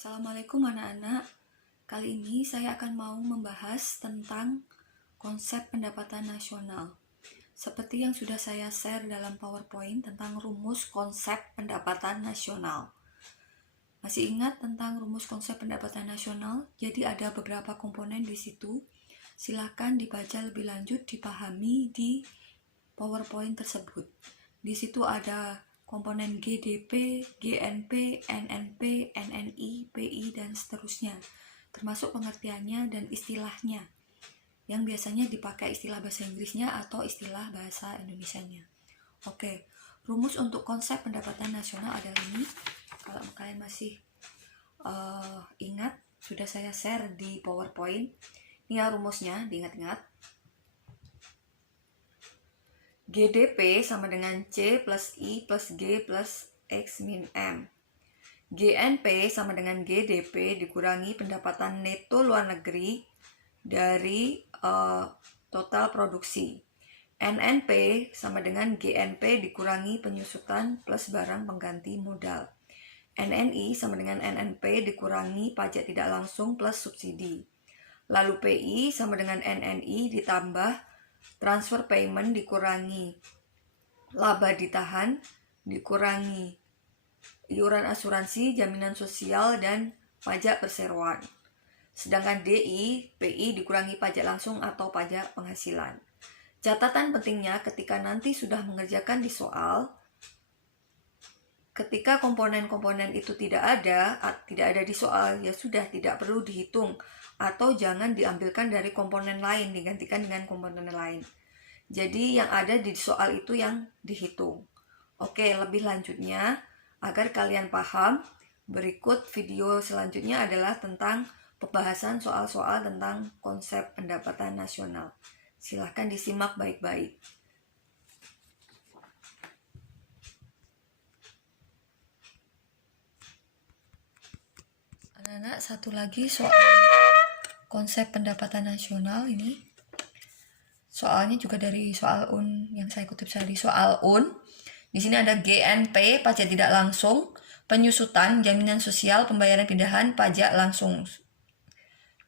Assalamualaikum anak-anak. Kali ini saya akan mau membahas tentang konsep pendapatan nasional. Seperti yang sudah saya share dalam PowerPoint tentang rumus konsep pendapatan nasional. Masih ingat tentang rumus konsep pendapatan nasional? Jadi ada beberapa komponen di situ. Silahkan dibaca lebih lanjut, dipahami di PowerPoint tersebut. Di situ ada komponen GDP, GNP, NNP, NNI, PI, dan seterusnya, termasuk pengertiannya dan istilahnya, yang biasanya dipakai istilah bahasa Inggrisnya atau istilah bahasa Indonesianya. Oke, rumus untuk konsep pendapatan nasional adalah ini. Kalau kalian masih ingat, sudah saya share di PowerPoint. Ini ya rumusnya, diingat-ingat. GDP sama dengan C plus I plus G plus X min M. GNP sama dengan GDP dikurangi pendapatan neto luar negeri dari total produksi. NNP sama dengan GNP dikurangi penyusutan plus barang pengganti modal. NNI sama dengan NNP dikurangi pajak tidak langsung plus subsidi. Lalu PI sama dengan NNI ditambah transfer payment dikurangi laba ditahan, dikurangi iuran asuransi, jaminan sosial, dan pajak perseroan. Sedangkan DI, PI dikurangi pajak langsung atau pajak penghasilan. Catatan pentingnya ketika nanti sudah mengerjakan di soal, ketika komponen-komponen itu tidak ada di soal, ya sudah tidak perlu dihitung atau jangan diambilkan dari komponen lain, digantikan dengan komponen lain. Jadi yang ada di soal itu yang dihitung. Oke, lebih lanjutnya, agar kalian paham, berikut video selanjutnya adalah tentang pembahasan soal-soal tentang konsep pendapatan nasional. Silahkan disimak baik-baik. Anak-anak, satu lagi soal konsep pendapatan nasional ini. Soalnya juga dari soal UN yang saya kutip dari soal UN. Di sini ada GNP, pajak tidak langsung, penyusutan, jaminan sosial, pembayaran pindahan, pajak langsung.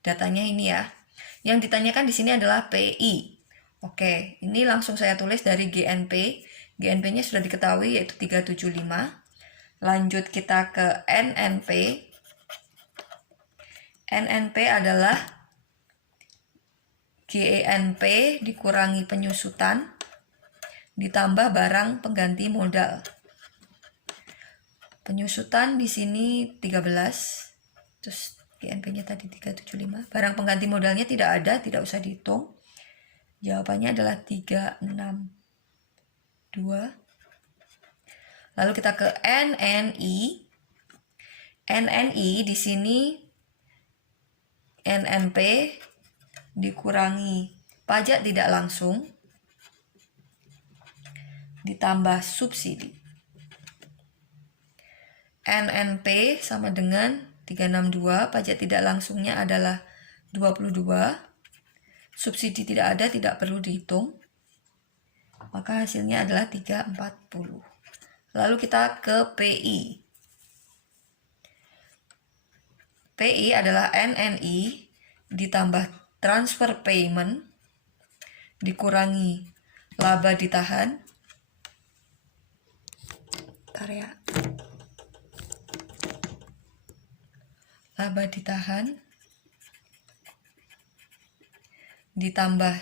Datanya ini ya. Yang ditanyakan di sini adalah PI. Oke, ini langsung saya tulis dari GNP. GNP-nya sudah diketahui yaitu 375. Lanjut kita ke NNP. NNP adalah GNP dikurangi penyusutan ditambah barang pengganti modal. Penyusutan di sini 13, terus GNP-nya tadi 375. Barang pengganti modalnya tidak ada, tidak usah dihitung. Jawabannya adalah 362. Lalu kita ke NNI. NNI di sini NNP dikurangi pajak tidak langsung ditambah subsidi. NNP sama dengan 362, pajak tidak langsungnya adalah 22, subsidi tidak ada, tidak perlu dihitung, maka hasilnya adalah 340. Lalu kita ke PI. PI adalah NNI ditambah transfer payment dikurangi laba ditahan, laba ditahan ditambah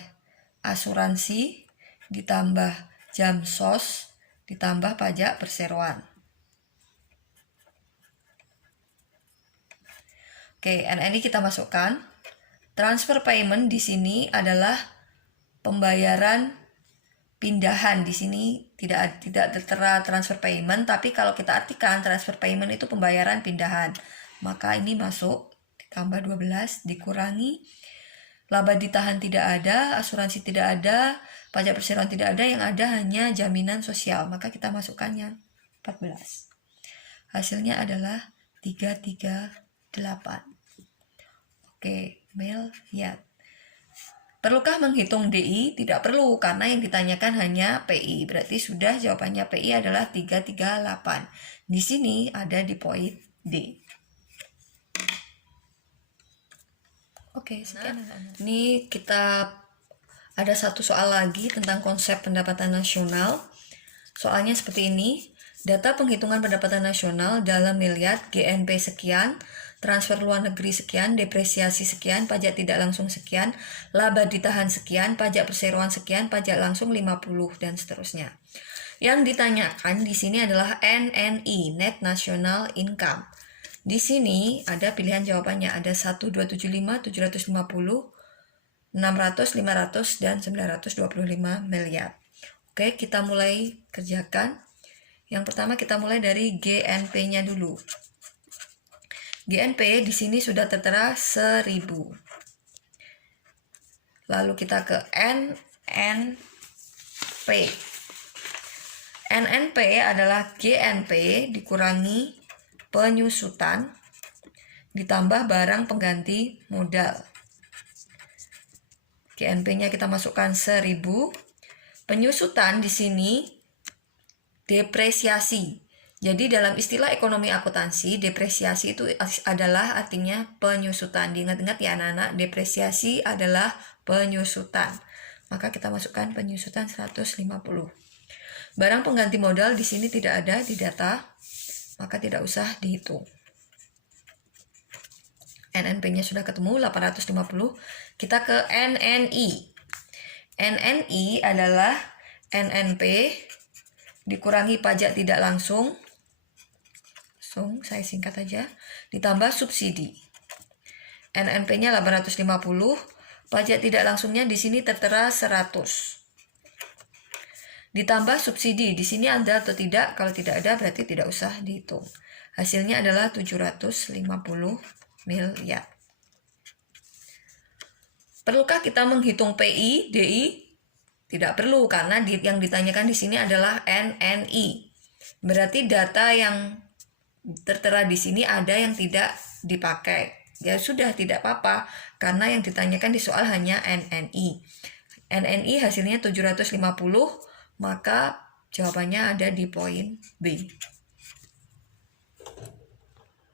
asuransi ditambah jam sos ditambah pajak perseroan. Oke, NNI kita masukkan. Transfer payment di sini adalah pembayaran pindahan. Di sini tidak tertera transfer payment, tapi kalau kita artikan transfer payment itu pembayaran pindahan, maka ini masuk ditambah 12 dikurangi laba ditahan tidak ada, asuransi tidak ada, pajak perseroan tidak ada, yang ada hanya jaminan sosial, maka kita masukkannya 14. Hasilnya adalah 338. Oke, miliar. Perlukah menghitung DI? Tidak perlu, karena yang ditanyakan hanya PI. Berarti sudah jawabannya PI adalah 338. Di sini ada di poin D. Oke, sekian anak-anak. Ini kita ada satu soal lagi tentang konsep pendapatan nasional. Soalnya seperti ini, data penghitungan pendapatan nasional dalam miliar GNP sekian, transfer luar negeri sekian, depresiasi sekian, pajak tidak langsung sekian, laba ditahan sekian, pajak perseroan sekian, pajak langsung 50 dan seterusnya. Yang ditanyakan di sini adalah NNI, Net National Income. Di sini ada pilihan jawabannya, ada 1, 2, 75, 750, 600, 500, dan 925 miliar. Oke, kita mulai kerjakan. Yang pertama kita mulai dari GNP-nya dulu. GNP di sini sudah tertera 1000. Lalu kita ke NNP. NNP adalah GNP dikurangi penyusutan ditambah barang pengganti modal. GNP-nya kita masukkan 1000. Penyusutan di sini depresiasi. Jadi dalam istilah ekonomi akuntansi, depresiasi itu adalah artinya penyusutan. Diingat-ingat ya anak-anak, depresiasi adalah penyusutan. Maka kita masukkan penyusutan 150. Barang pengganti modal di sini tidak ada di data, maka tidak usah dihitung. NNP-nya sudah ketemu 850. Kita ke NNI. NNI adalah NNP dikurangi pajak tidak langsung, saya singkat aja, ditambah subsidi. NNP-nya 850, pajak tidak langsungnya di sini tertera 100. Ditambah subsidi, di sini ada atau tidak? Kalau tidak ada berarti tidak usah dihitung. Hasilnya adalah 750 miliar. Perlukah kita menghitung PI, DI? Tidak perlu, karena yang ditanyakan di sini adalah NNI. Berarti data yang tertera di sini ada yang tidak dipakai. Ya sudah, tidak apa-apa, karena yang ditanyakan di soal hanya NNI. NNI hasilnya 750, maka jawabannya ada di poin B.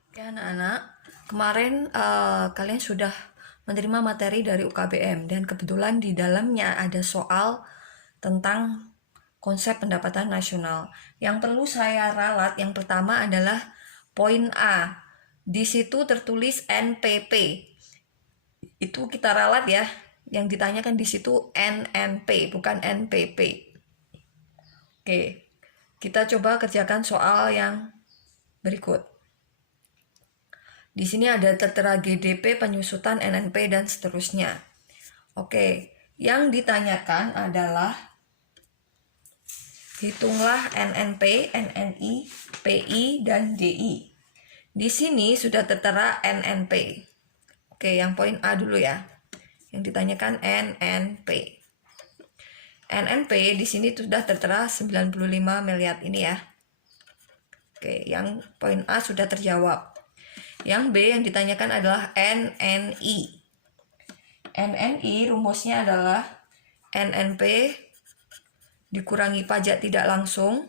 Oke anak-anak, kemarin kalian sudah menerima materi dari UKBM dan kebetulan di dalamnya ada soal tentang konsep pendapatan nasional. Yang perlu saya ralat yang pertama adalah poin A. Di situ tertulis NPP. Itu kita ralat ya. Yang ditanyakan di situ NNP bukan NPP. Oke, kita coba kerjakan soal yang berikut. Di sini ada tertera GDP, penyusutan, NNP, dan seterusnya. Oke, yang ditanyakan adalah hitunglah NNP, NNI, PI, dan DI. Di sini sudah tertera NNP. Oke, yang poin A dulu ya. Yang ditanyakan NNP. NNP di sini sudah tertera 95 miliar ini ya. Oke, yang poin A sudah terjawab. Yang B yang ditanyakan adalah NNI. NNI rumusnya adalah NNP dikurangi pajak tidak langsung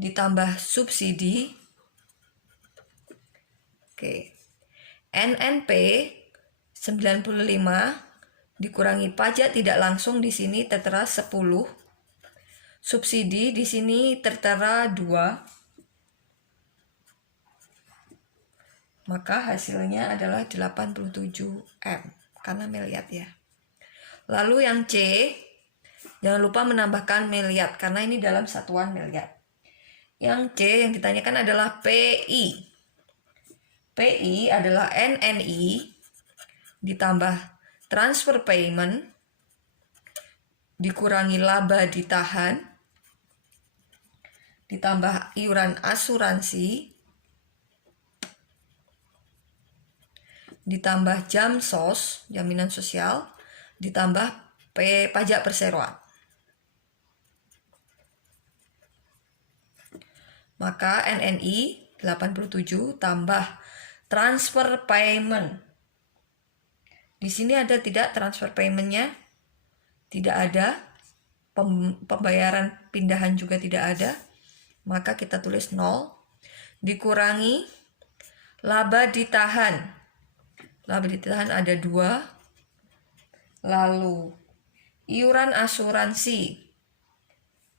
ditambah subsidi. Oke. NNP 95 dikurangi pajak tidak langsung di sini tertera 10. Subsidi di sini tertera 2. Maka hasilnya adalah 87M karena miliar ya. Lalu yang C, jangan lupa menambahkan miliar karena ini dalam satuan miliar. Yang C yang ditanyakan adalah PI. PI adalah NNI ditambah transfer payment dikurangi laba ditahan ditambah iuran asuransi ditambah jamsos, jaminan sosial, ditambah pajak perseroan. Maka NNI 87 tambah transfer payment. Di sini ada tidak transfer payment-nya? Tidak ada. Pembayaran pindahan juga tidak ada. Maka kita tulis 0. Dikurangi Laba ditahan. Laba ditahan ada 2. Lalu iuran asuransi.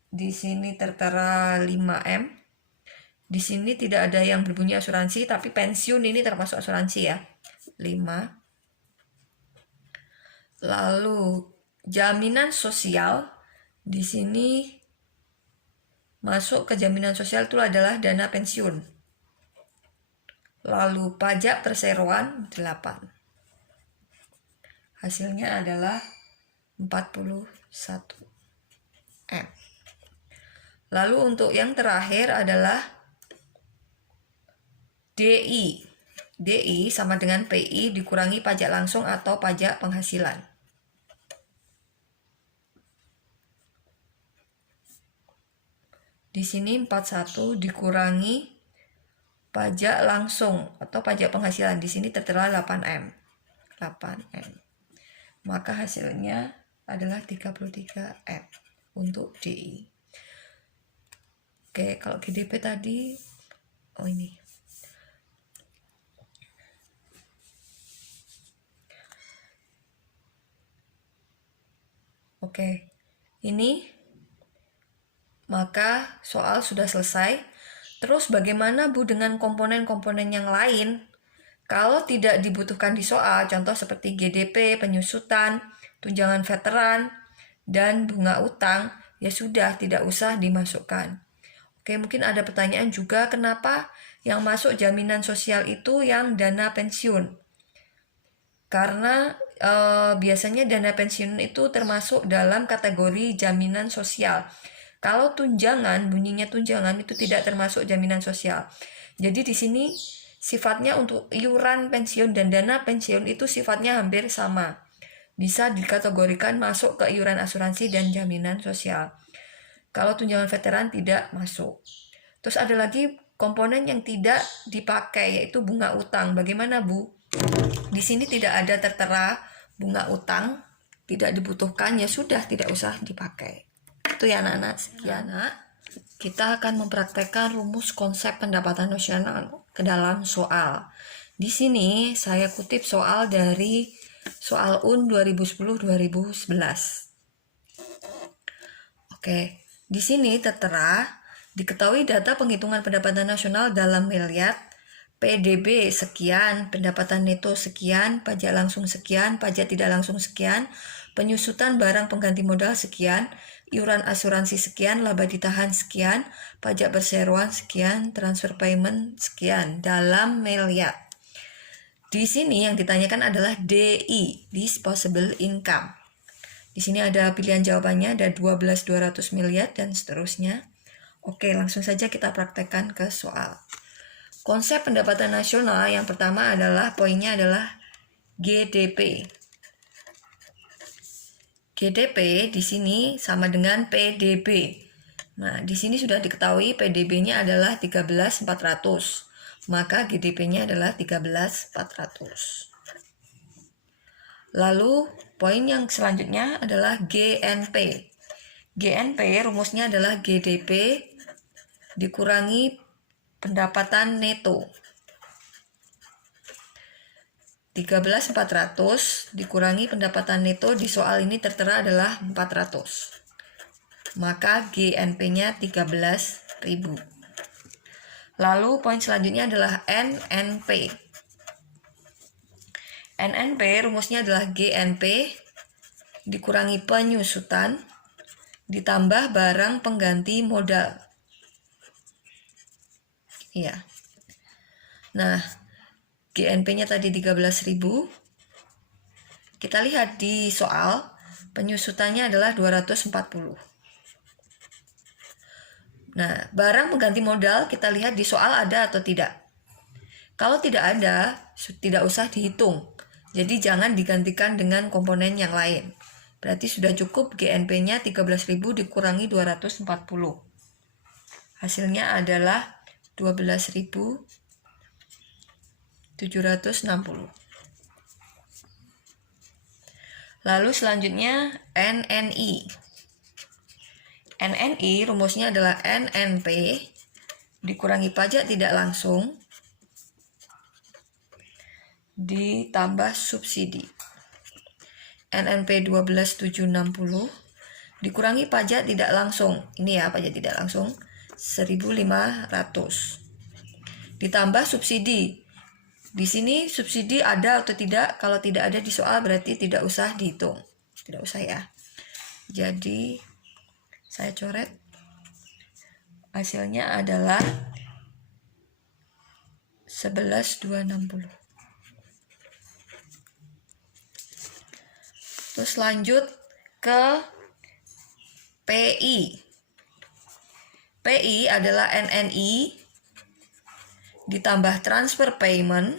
Di sini tertera 5M. Di sini tidak ada yang berbunyi asuransi, tapi pensiun ini termasuk asuransi ya. 5. Lalu jaminan sosial. Di sini masuk ke jaminan sosial itu adalah dana pensiun. Lalu pajak perseroan 8. Hasilnya adalah 41M. Lalu untuk yang terakhir adalah DI. DI sama dengan PI dikurangi pajak langsung atau pajak penghasilan. Di sini 41 dikurangi pajak langsung atau pajak penghasilan. Di sini tertera 8M. 8M. Maka hasilnya adalah 33M untuk DI. Oke, kalau GDP tadi, ini. Oke, ini maka soal sudah selesai. Terus bagaimana Bu dengan komponen-komponen yang lain? Kalau tidak dibutuhkan di soal, contoh seperti GDP, penyusutan, tunjangan veteran, dan bunga utang, ya sudah tidak usah dimasukkan. Oke, mungkin ada pertanyaan juga, kenapa yang masuk jaminan sosial itu yang dana pensiun? Karena biasanya dana pensiun itu termasuk dalam kategori jaminan sosial. Kalau tunjangan, bunyinya tunjangan itu tidak termasuk jaminan sosial. Jadi di sini sifatnya untuk iuran pensiun dan dana pensiun itu sifatnya hampir sama. Bisa dikategorikan masuk ke iuran asuransi dan jaminan sosial. Kalau tunjangan veteran tidak masuk. Terus ada lagi komponen yang tidak dipakai, yaitu bunga utang. Bagaimana Bu? Di sini tidak ada tertera bunga utang, tidak dibutuhkan, ya sudah tidak usah dipakai. Itu ya anak-anak. Sekian. Kita akan mempraktekkan rumus konsep pendapatan nasional ke dalam soal. Di sini saya kutip soal dari soal UN 2010-2011. Oke, di sini tertera diketahui data penghitungan pendapatan nasional dalam miliar, PDB sekian, pendapatan neto sekian, pajak langsung sekian, pajak tidak langsung sekian, penyusutan barang pengganti modal sekian, iuran asuransi sekian, laba ditahan sekian, pajak perseroan sekian, transfer payment sekian dalam miliar. Di sini yang ditanyakan adalah DI, disposable income. Di sini ada pilihan jawabannya, ada 12.200 miliar dan seterusnya. Oke, langsung saja kita praktekkan ke soal. Konsep pendapatan nasional yang pertama adalah poinnya adalah GDP. GDP di sini sama dengan PDB. Nah, di sini sudah diketahui PDB-nya adalah 13.400. Maka GDP-nya adalah 13.400. Lalu, poin yang selanjutnya adalah GNP. GNP rumusnya adalah GDP dikurangi pendapatan neto. 13.400 dikurangi pendapatan neto di soal ini tertera adalah 400. Maka GNP-nya 13.000. Lalu poin selanjutnya adalah NNP. NNP rumusnya adalah GNP dikurangi penyusutan ditambah barang pengganti modal. Iya. Nah, GNP-nya tadi 13.000. Kita lihat di soal, penyusutannya adalah 240. Nah, barang pengganti modal kita lihat di soal ada atau tidak. Kalau tidak ada, tidak usah dihitung. Jadi jangan digantikan dengan komponen yang lain. Berarti sudah cukup GNP-nya 13.000 dikurangi 240. Hasilnya adalah 12.760. Lalu selanjutnya NNI. NNI rumusnya adalah NNP dikurangi pajak tidak langsung ditambah subsidi. NNP 12.760 dikurangi pajak tidak langsung. Ini ya, pajak tidak langsung 1.500. Ditambah subsidi. Di sini subsidi ada atau tidak? Kalau tidak ada di soal berarti tidak usah dihitung. Tidak usah ya. Jadi saya coret. Hasilnya adalah 11.260. Terus lanjut ke PI. PI adalah NNI ditambah transfer payment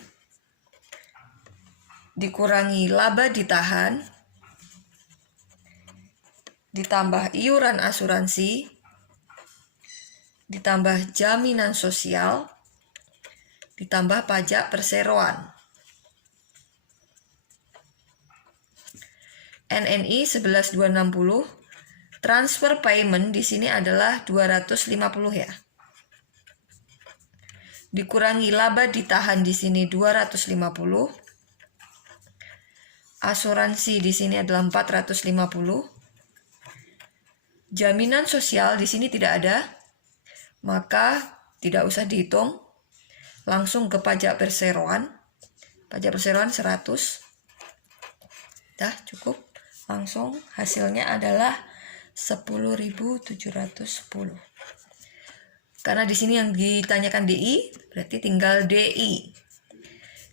dikurangi laba ditahan ditambah iuran asuransi ditambah jaminan sosial ditambah pajak perseroan. NNI 11.260, transfer payment di sini adalah 250 ya. Dikurangi laba ditahan di sini 250. Asuransi di sini adalah 450. Jaminan sosial di sini tidak ada, maka tidak usah dihitung. Langsung ke pajak perseroan. Pajak perseroan 100. Dah cukup. Langsung hasilnya adalah 10.710. Karena di sini yang ditanyakan DI, berarti tinggal DI.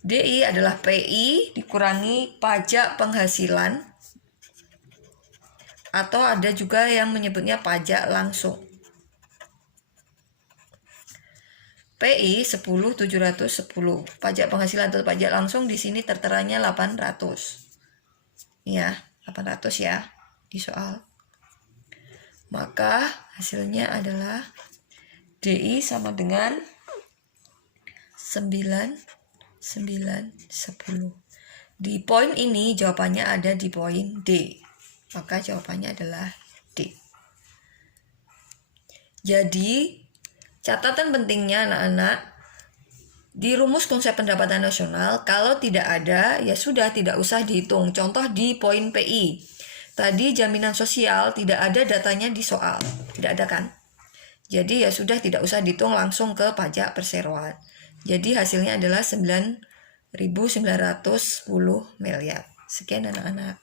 DI adalah PI dikurangi pajak penghasilan, atau ada juga yang menyebutnya pajak langsung. PI 10.710, pajak penghasilan atau pajak langsung di sini terteranya 800. Ya, 800 ya di soal. Maka hasilnya adalah DI sama dengan 9, 9, 10. Di poin ini jawabannya ada di poin D. Maka jawabannya adalah D. Jadi, catatan pentingnya anak-anak, di rumus konsep pendapatan nasional, kalau tidak ada, ya sudah tidak usah dihitung. Contoh di poin PI. Tadi jaminan sosial tidak ada datanya di soal. Tidak ada kan? Jadi ya sudah tidak usah dihitung, langsung ke pajak perseroan. Jadi hasilnya adalah 9.910 miliar. Sekian anak-anak.